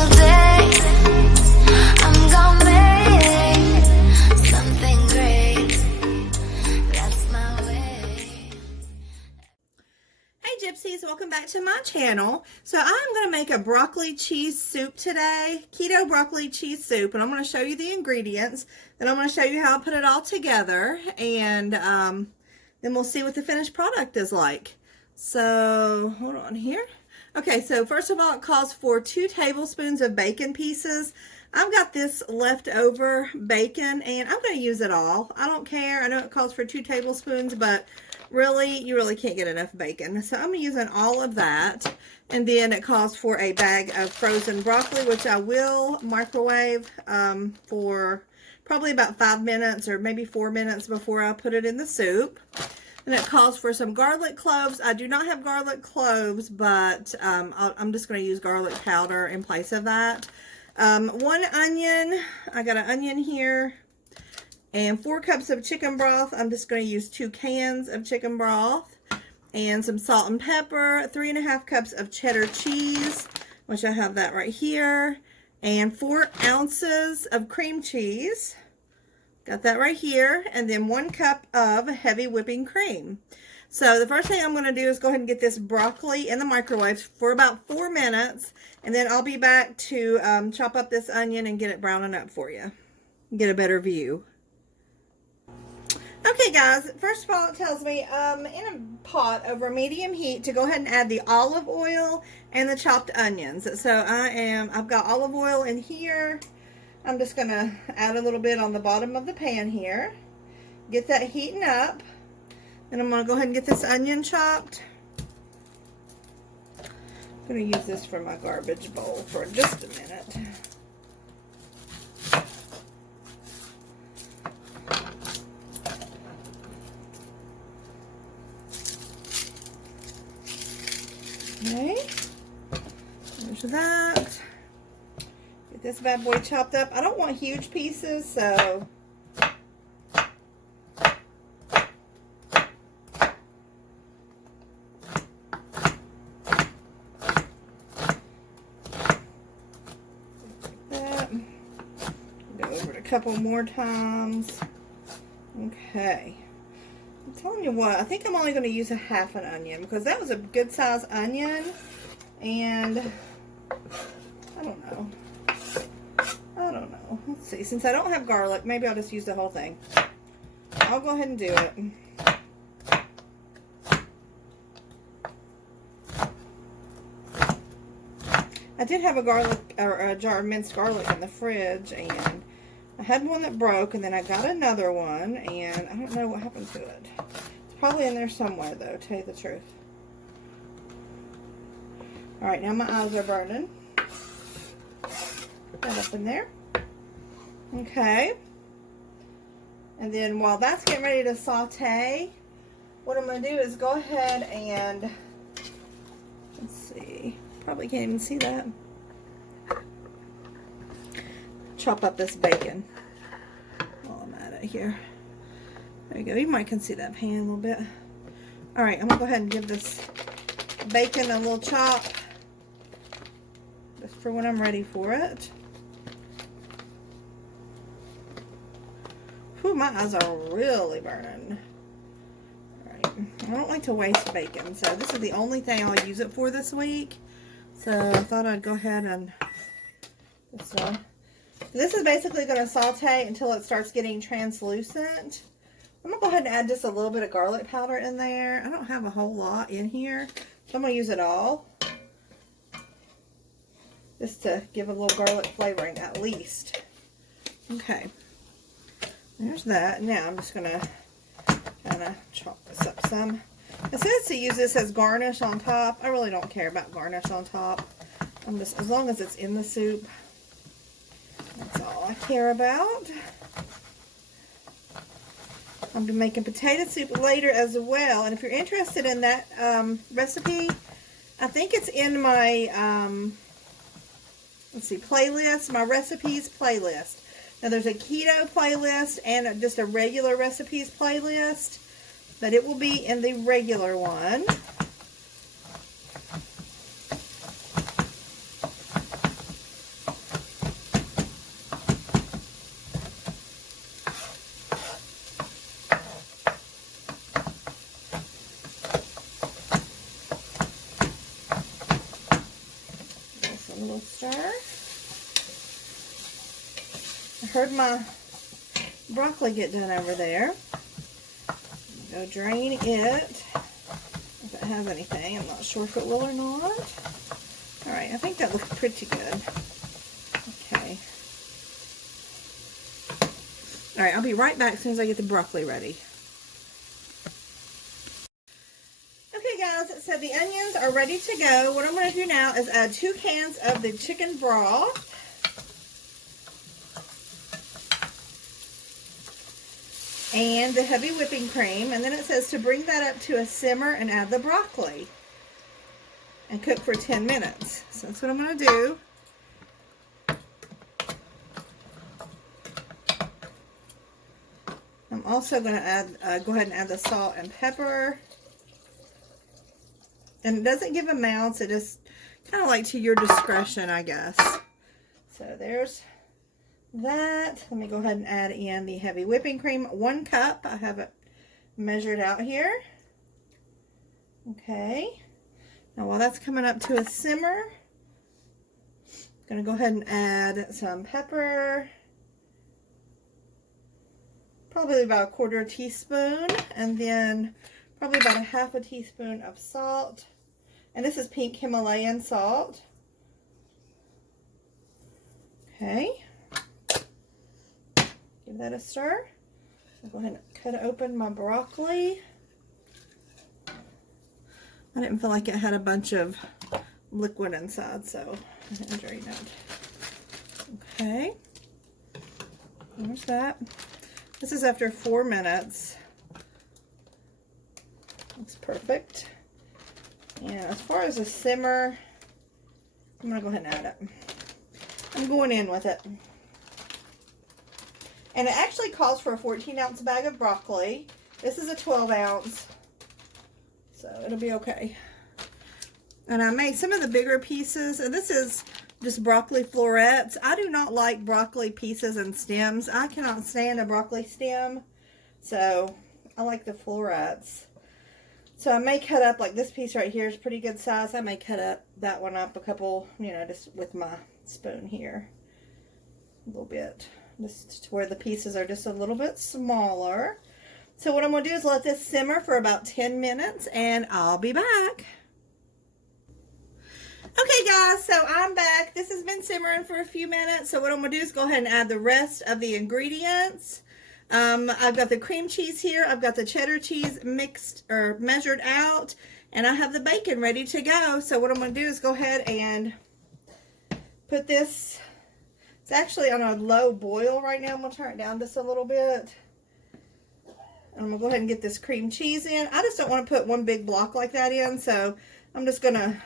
single day. I'm gonna make something great. That's my way. Hey Gypsies, welcome back to my channel. So I'm going to make a broccoli cheese soup today, keto broccoli cheese soup, and I'm going to show you the ingredients. Then I'm going to show you how I put it all together, and then we'll see what the finished product is like. So hold on here. Okay, so first of all, it calls for 2 tablespoons of bacon pieces. I've got this leftover bacon, and I'm going to use it all. I don't care. I know it calls for 2 tablespoons, but really, you really can't get enough bacon. So I'm using all of that. And then it calls for a bag of frozen broccoli, which I will microwave for probably about 5 minutes or maybe 4 minutes before I put it in the soup. And it calls for some garlic cloves. I do not have garlic cloves, but I'm just going to use garlic powder in place of that. 1 onion. I got an onion here. And 4 cups of chicken broth. I'm just going to use 2 cans of chicken broth. And some salt and pepper. 3.5 cups of cheddar cheese, which I have that right here. And 4 ounces of cream cheese. Got that right here. And then 1 cup of heavy whipping cream. So the first thing I'm going to do is go ahead and get this broccoli in the microwave for about 4 minutes. And then I'll be back to chop up this onion and get it browning up for you. Get a better view. Okay guys, first of all it tells me in a pot over medium heat to go ahead and add the olive oil and the chopped onions. So I've got olive oil in here. I'm just going to add a little bit on the bottom of the pan here. Get that heating up. And I'm going to go ahead and get this onion chopped. I'm going to use this for my garbage bowl for just a minute. Okay, there's that. Get this bad boy chopped up. I don't want huge pieces, so that. Go over it a couple more times. Okay. I'm telling you what, I think I'm only going to use a half an onion because that was a good size onion, and I don't know. Let's see, since I don't have garlic, maybe I'll just use the whole thing. I'll go ahead and do it. I did have a garlic, or a jar of minced garlic in the fridge, and I had one that broke, and then I got another one, and I don't know what happened to it. It's probably in there somewhere, though, to tell you the truth. Alright, now my eyes are burning. Put that up in there. Okay. And then while that's getting ready to saute, what I'm going to do is go ahead and, let's see, probably can't even see that. Chop up this bacon while I'm at it here. There you go. You might can see that pan a little bit. Alright, I'm going to go ahead and give this bacon a little chop just for when I'm ready for it. Whew, my eyes are really burning. Alright, I don't like to waste bacon, so this is the only thing I'll use it for this week. So I thought I'd go ahead and this is basically going to saute until it starts getting translucent. I'm going to go ahead and add just a little bit of garlic powder in there. I don't have a whole lot in here, so I'm going to use it all. Just to give a little garlic flavoring at least. Okay. There's that. Now I'm just going to kind of chop this up some. It says to use this as garnish on top. I really don't care about garnish on top. I'm just, as long as it's in the soup, that's all I care about. I'm going to be making potato soup later as well. And if you're interested in that recipe, I think it's in my, let's see, playlist, my recipes playlist. Now there's a keto playlist and just a regular recipes playlist, but it will be in the regular one. heard my broccoli get done over there. Go drain it. If it has anything, I'm not sure if it will or not. Alright, I think that looks pretty good. Okay. Alright, I'll be right back as soon as I get the broccoli ready. Okay guys, so the onions are ready to go. What I'm going to do now is add 2 cans of the chicken broth. And the heavy whipping cream, and then it says to bring that up to a simmer and add the broccoli and cook for 10 minutes. So that's what I'm going to do. I'm also going to add, go ahead and add the salt and pepper. And it doesn't give amounts, it is kind of like to your discretion, I guess. So there's that. Let me go ahead and add in the heavy whipping cream. 1 cup. I have it measured out here. Okay. Now while that's coming up to a simmer, I'm going to go ahead and add some pepper. Probably about 1/4 teaspoon. And then probably about a 1/2 teaspoon of salt. And this is pink Himalayan salt. Okay. Give that a stir. So go ahead and cut open my broccoli. I didn't feel like it had a bunch of liquid inside, so I didn't drain it. Okay. There's that. This is after 4 minutes. Looks perfect. And as far as a simmer, I'm going to go ahead and add it. I'm going in with it. And it actually calls for a 14-ounce bag of broccoli. This is a 12-ounce. So it'll be okay. And I made some of the bigger pieces. And this is just broccoli florets. I do not like broccoli pieces and stems. I cannot stand a broccoli stem. So I like the florets. So I may cut up, like this piece right here is pretty good size. I may cut up that one up a couple, you know, just with my spoon here. A little bit. Just to where the pieces are just a little bit smaller. So what I'm going to do is let this simmer for about 10 minutes and I'll be back. Okay guys, so I'm back. This has been simmering for a few minutes. So what I'm going to do is go ahead and add the rest of the ingredients. I've got the cream cheese here. I've got the cheddar cheese mixed or measured out. And I have the bacon ready to go. So what I'm going to do is go ahead and put this. It's actually on a low boil right now. I'm going to turn it down just a little bit. And I'm going to go ahead and get this cream cheese in. I just don't want to put one big block like that in. So I'm just going to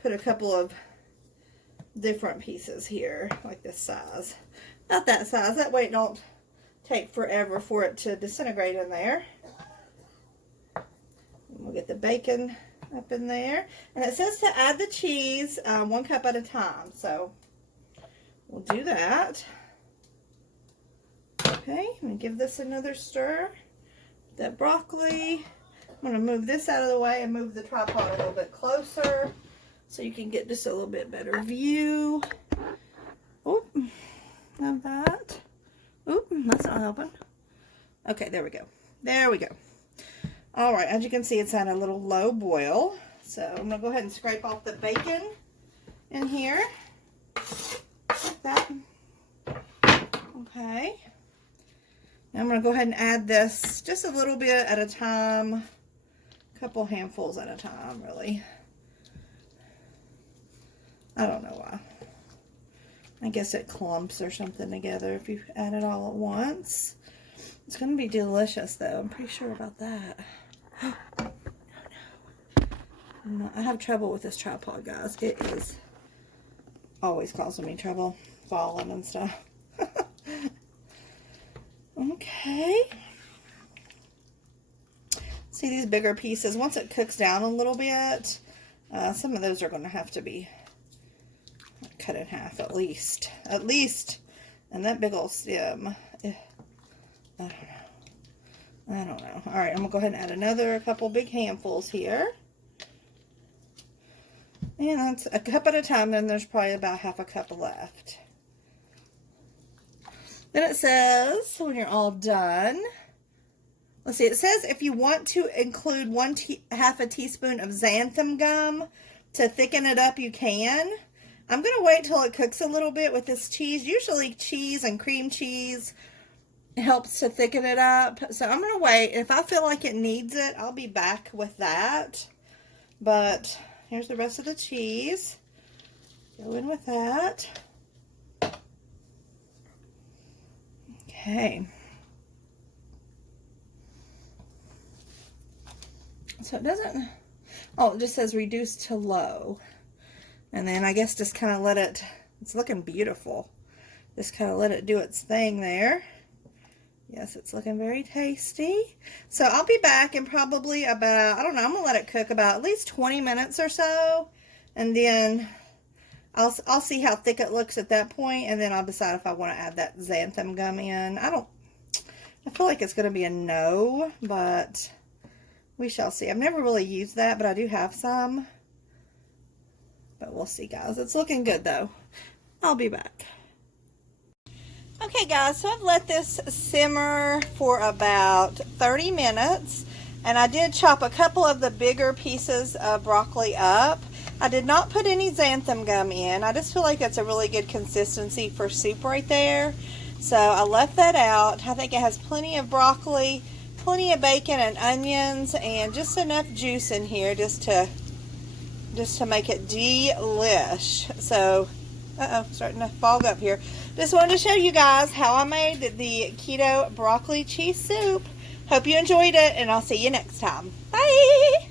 put a couple of different pieces here. Like this size. Not that size. That way it don't take forever for it to disintegrate in there. We'll get the bacon up in there. And it says to add the cheese 1 cup at a time. So we'll do that. Okay, I'm going to give this another stir. That broccoli. I'm going to move this out of the way and move the tripod a little bit closer so you can get just a little bit better view. Oh, of that. Oop, that's not helping. Okay, there we go. There we go. All right, as you can see, it's at a little low boil. So I'm going to go ahead and scrape off the bacon in here. Like that. Okay. Now I'm going to go ahead and add this just a little bit at a time. A couple handfuls at a time, really. I don't know why. I guess it clumps or something together if you add it all at once. It's going to be delicious, though. I'm pretty sure about that. Oh, no. I have trouble with this tripod, guys. It is always causing me trouble. Falling and stuff. Okay. See these bigger pieces? Once it cooks down a little bit, some of those are going to have to be cut in half at least. And that big old stem. I don't know. All right, I'm going to go ahead and add another couple big handfuls here. And that's a cup at a time, then there's probably about 1/2 cup left. Then it says, when you're all done, let's see, it says if you want to include half a teaspoon of xanthan gum to thicken it up, you can. I'm going to wait till it cooks a little bit with this cheese. Usually cheese and cream cheese helps to thicken it up. So I'm going to wait. If I feel like it needs it, I'll be back with that. But here's the rest of the cheese. Go in with that. Okay. So it doesn't, oh, it just says reduce to low. And then I guess just kind of let it, it's looking beautiful. Just kind of let it do its thing there. Yes, it's looking very tasty. So I'll be back in probably about, I don't know, I'm going to let it cook about at least 20 minutes or so. And then I'll see how thick it looks at that point, and then I'll decide if I want to add that xanthan gum in. I feel like it's going to be a no, but we shall see. I've never really used that, but I do have some. But we'll see, guys. It's looking good, though. I'll be back. Okay, guys, so I've let this simmer for about 30 minutes, and I did chop a couple of the bigger pieces of broccoli up. I did not put any xanthan gum in. I just feel like it's a really good consistency for soup right there. So I left that out. I think it has plenty of broccoli, plenty of bacon and onions, and just enough juice in here just to make it delish. So, starting to fog up here. Just wanted to show you guys how I made the keto broccoli cheese soup. Hope you enjoyed it, and I'll see you next time. Bye!